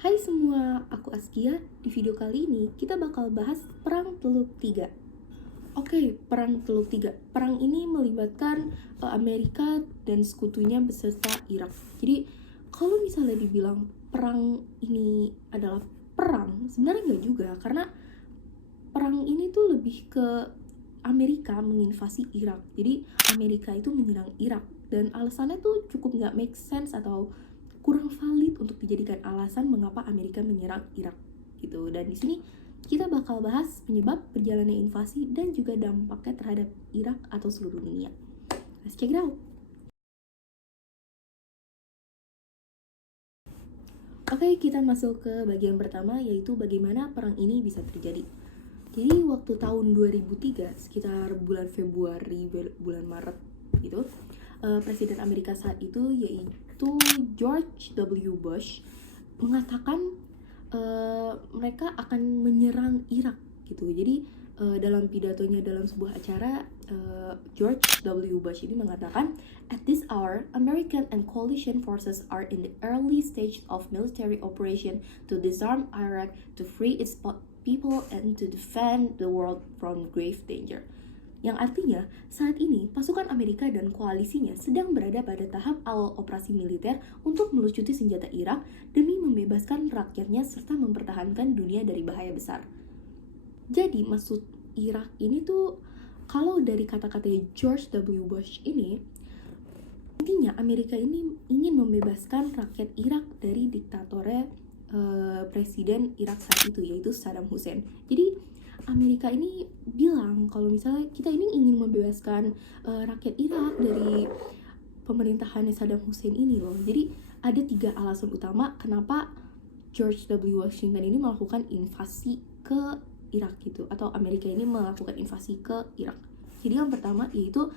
Hai semua, aku Askia. Di video kali ini kita bakal bahas Perang Teluk Tiga. Oke, Perang Teluk Tiga. Perang ini melibatkan Amerika dan sekutunya beserta Irak. Jadi, kalau misalnya dibilang perang ini adalah perang, sebenarnya nggak juga. Karena perang ini tuh lebih ke Amerika menginvasi Irak. Jadi, Amerika itu menyerang Irak. Dan alasannya tuh cukup nggak make sense atau kurang valid untuk dijadikan alasan mengapa Amerika menyerang Irak gitu. Dan di sini kita bakal bahas penyebab perjalanan invasi dan juga dampaknya terhadap Irak atau seluruh dunia. Let's check it out. Oke, kita masuk ke bagian pertama, yaitu bagaimana perang ini bisa terjadi. Jadi waktu tahun 2003, sekitar bulan Februari, bulan Maret gitu, Presiden Amerika saat itu yaitu George W. Bush mengatakan mereka akan menyerang Irak gitu. Jadi dalam pidatonya dalam sebuah acara, George W. Bush ini mengatakan, "At this hour, American and coalition forces are in the early stage of military operation to disarm Iraq, to free its people and to defend the world from grave danger." Yang artinya, saat ini pasukan Amerika dan koalisinya sedang berada pada tahap awal operasi militer untuk melucuti senjata Irak demi membebaskan rakyatnya serta mempertahankan dunia dari bahaya besar. Jadi maksud Irak ini tuh, kalau dari kata-kata George W. Bush ini, intinya Amerika ini ingin membebaskan rakyat Irak dari diktatornya presiden Irak saat itu, yaitu Saddam Hussein. Jadi Amerika ini bilang kalau misalnya kita ini ingin membebaskan rakyat Irak dari pemerintahannya Saddam Hussein ini loh. Jadi ada 3 alasan utama kenapa George W. Washington ini melakukan invasi ke Irak gitu, atau Amerika ini melakukan invasi ke Irak. Jadi yang pertama yaitu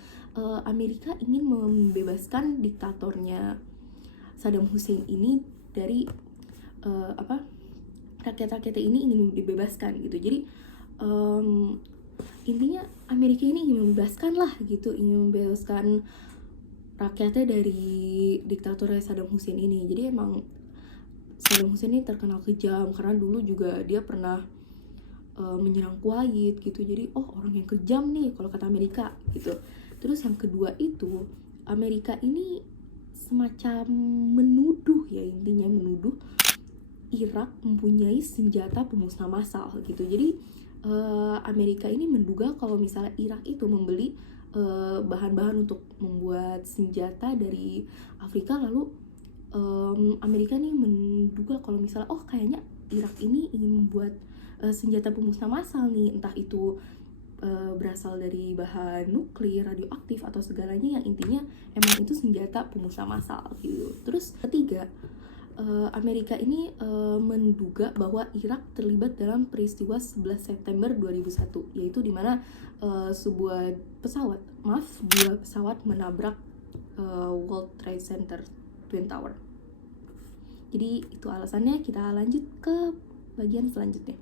Amerika ingin membebaskan diktatornya Saddam Hussein ini dari rakyat-rakyatnya ini ingin dibebaskan gitu. Jadi intinya Amerika ini ingin membebaskan lah gitu, ingin membebaskan rakyatnya dari diktatornya Saddam Hussein ini. Jadi emang Saddam Hussein ini terkenal kejam karena dulu juga dia pernah menyerang Kuwait gitu. Jadi orang yang kejam nih kalau kata Amerika gitu. Terus yang kedua itu, Amerika ini semacam menuduh, ya intinya menuduh Irak mempunyai senjata pemusnah massal gitu. Jadi Amerika ini menduga kalau misalnya Irak itu membeli bahan-bahan untuk membuat senjata dari Afrika, lalu Amerika nih menduga kalau misalnya kayaknya Irak ini ingin membuat senjata pemusnah massal nih, entah itu berasal dari bahan nuklir, radioaktif, atau segalanya yang intinya emang itu senjata pemusnah massal gitu. Terus ketiga, Amerika ini menduga bahwa Irak terlibat dalam peristiwa 11 September 2001, yaitu dimana dua pesawat menabrak World Trade Center Twin Tower. Jadi itu alasannya. Kita lanjut ke bagian selanjutnya.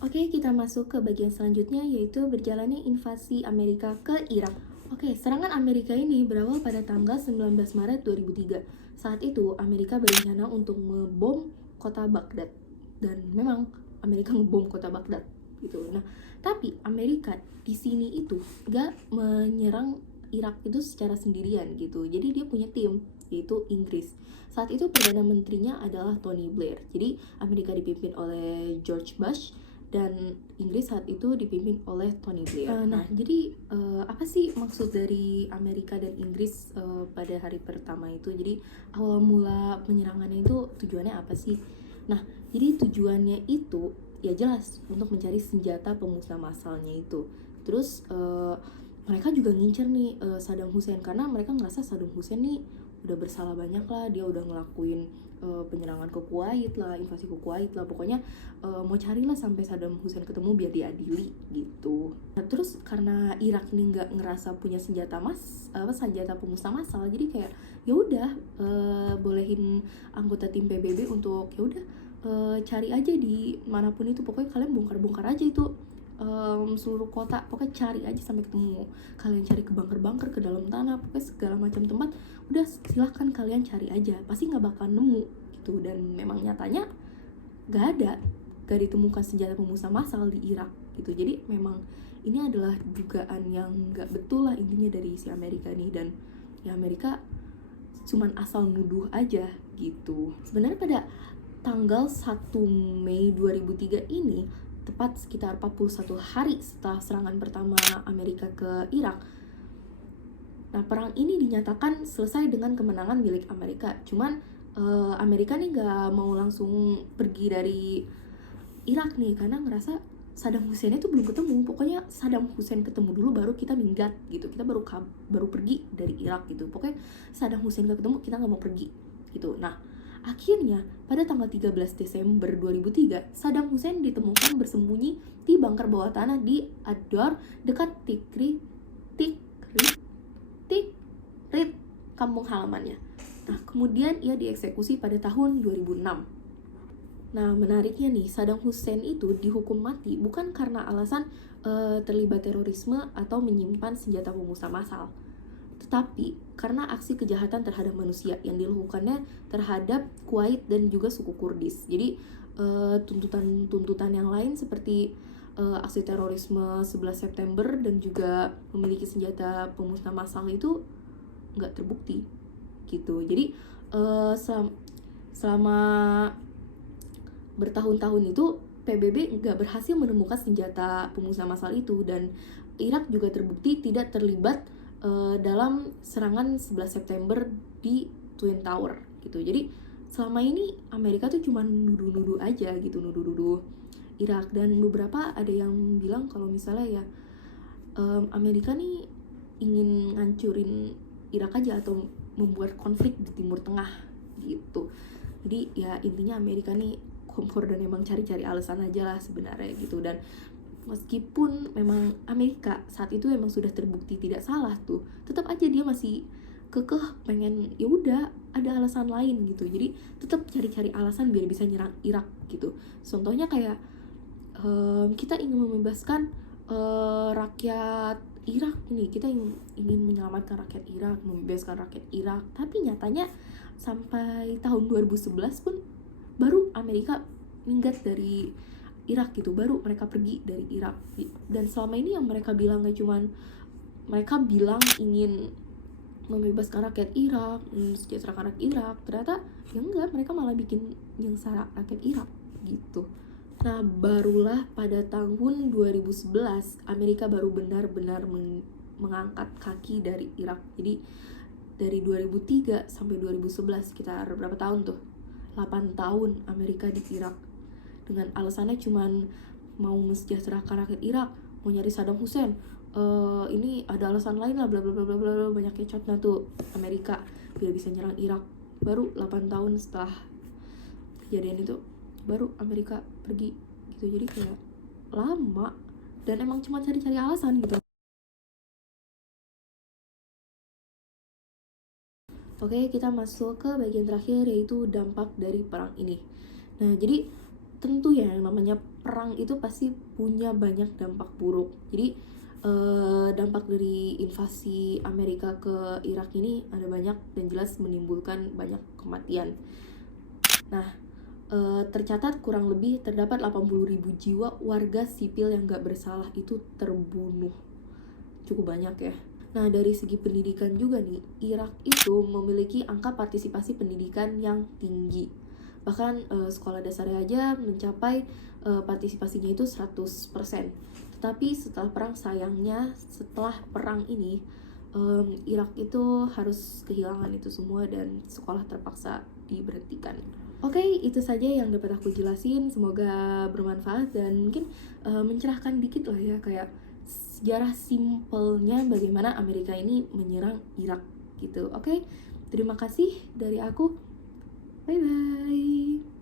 Oke, kita masuk ke bagian selanjutnya, yaitu berjalannya invasi Amerika ke Irak. Oke, serangan Amerika ini berawal pada tanggal 19 Maret 2003. Saat itu, Amerika berencana untuk ngebom kota Baghdad. Dan memang Amerika ngebom kota Baghdad gitu. Nah, tapi Amerika di sini itu gak menyerang Irak itu secara sendirian gitu. Jadi dia punya tim, yaitu Inggris. Saat itu Perdana Menterinya adalah Tony Blair. Jadi Amerika dipimpin oleh George Bush dan Inggris saat itu dipimpin oleh Tony Blair. Jadi apa sih maksud dari Amerika dan Inggris pada hari pertama itu? Jadi awal mula penyerangannya itu tujuannya apa sih? Nah, jadi tujuannya itu ya jelas untuk mencari senjata pemusnah massalnya itu. Terus mereka juga ngincer nih Saddam Hussein, karena mereka ngerasa Saddam Hussein nih udah bersalah banyak lah, dia udah ngelakuin penyerangan ke Kuwait lah, invasi ke Kuwait lah, pokoknya mau carilah sampai Saddam Hussein ketemu biar diadili gitu. Nah, terus karena Irak ini nggak ngerasa punya senjata pemusnah massal, jadi kayak ya udah bolehin anggota tim PBB untuk ya udah cari aja di manapun itu, pokoknya kalian bongkar aja itu seluruh kota, pokoknya cari aja sampai ketemu. Kalian cari ke bunker-bunker, ke dalam tanah, pokoknya segala macam tempat, udah silahkan kalian cari aja, pasti nggak bakal nemu gitu. Dan memang nyatanya gak ditemukan senjata pemusnah massal di Irak gitu. Jadi memang ini adalah dugaan yang gak betul lah intinya dari si Amerika nih. Dan ya Amerika cuman asal nuduh aja gitu. Sebenarnya pada tanggal 1 Mei 2003 ini, tepat sekitar 41 hari setelah serangan pertama Amerika ke Irak, nah perang ini dinyatakan selesai dengan kemenangan milik Amerika. Cuman Amerika nih gak mau langsung pergi dari Irak nih, karena ngerasa Saddam Husseinnya tuh belum ketemu. Pokoknya Saddam Hussein ketemu dulu baru kita minggat gitu, kita baru pergi dari Irak gitu. Pokoknya Saddam Hussein gak ketemu, kita gak mau pergi gitu. Nah akhirnya pada tanggal 13 Desember 2003, Saddam Hussein ditemukan bersembunyi di bunker bawah tanah di Ad-Dor dekat Tikrit, kampung halamannya. Nah kemudian ia dieksekusi pada tahun 2006. Nah menariknya nih, Saddam Hussein itu dihukum mati bukan karena alasan terlibat terorisme atau menyimpan senjata pemusnah massal, tetapi karena aksi kejahatan terhadap manusia yang dilakukannya terhadap Kuwait dan juga suku Kurdis. Jadi tuntutan yang lain seperti aksi terorisme 11 September dan juga memiliki senjata pemusnah massal itu nggak terbukti gitu. Jadi selama bertahun-tahun itu PBB nggak berhasil menemukan senjata pemusnah massal itu, dan Irak juga terbukti tidak terlibat dalam serangan 11 September di Twin Tower gitu. Jadi selama ini Amerika tuh cuma nuduh-nuduh aja gitu, nuduh-nuduh Irak. Dan beberapa ada yang bilang kalau misalnya ya Amerika nih ingin ngancurin Irak aja atau membuat konflik di Timur Tengah gitu. Jadi ya intinya Amerika nih kompor dan emang cari-cari alasan aja lah sebenarnya gitu. Dan meskipun memang Amerika saat itu emang sudah terbukti tidak salah tuh, tetap aja dia masih kekeh pengen ya udah ada alasan lain gitu. Jadi tetap cari-cari alasan biar bisa nyerang Irak gitu. Contohnya kayak kita ingin membebaskan rakyat Irak nih, kita ingin menyelamatkan rakyat Irak, membebaskan rakyat Irak, tapi nyatanya sampai tahun 2011 pun baru Amerika minggat dari Irak gitu, baru mereka pergi dari Irak. Dan selama ini yang mereka bilang gak cuman mereka bilang ingin membebaskan rakyat Irak, mensejahterakan rakyat Irak, ternyata ya enggak, mereka malah bikin yang salah rakyat Irak gitu. Nah barulah pada tahun 2011 Amerika baru benar-benar mengangkat kaki dari Irak. Jadi dari 2003 sampai 2011 sekitar berapa tahun tuh? 8 tahun Amerika di Irak, dengan alasannya cuman mau mensejahterakan rakyat Irak, mau nyari Saddam Hussein. Ini ada alasan lain lah, bla bla bla bla bla, banyak kecotnya tuh Amerika biar bisa nyerang Irak. Baru 8 tahun setelah kejadian itu baru Amerika pergi gitu. Jadi kayak lama dan emang cuma cari-cari alasan gitu. Oke, kita masuk ke bagian terakhir, yaitu dampak dari perang ini. Nah, jadi tentu ya yang namanya perang itu pasti punya banyak dampak buruk. Jadi dampak dari invasi Amerika ke Irak ini ada banyak dan jelas menimbulkan banyak kematian. Nah, tercatat kurang lebih terdapat 80.000 jiwa warga sipil yang gak bersalah itu terbunuh. Cukup banyak ya. Nah dari segi pendidikan juga nih, Irak itu memiliki angka partisipasi pendidikan yang tinggi. Bahkan sekolah dasarnya aja mencapai partisipasinya itu 100%. Tetapi setelah perang, sayangnya setelah perang ini Irak itu harus kehilangan itu semua dan sekolah terpaksa diberhentikan. Oke, itu saja yang dapat aku jelasin. Semoga bermanfaat dan mungkin mencerahkan dikit lah ya, kayak sejarah simpelnya bagaimana Amerika ini menyerang Irak gitu. Oke, terima kasih dari aku. Bye-bye.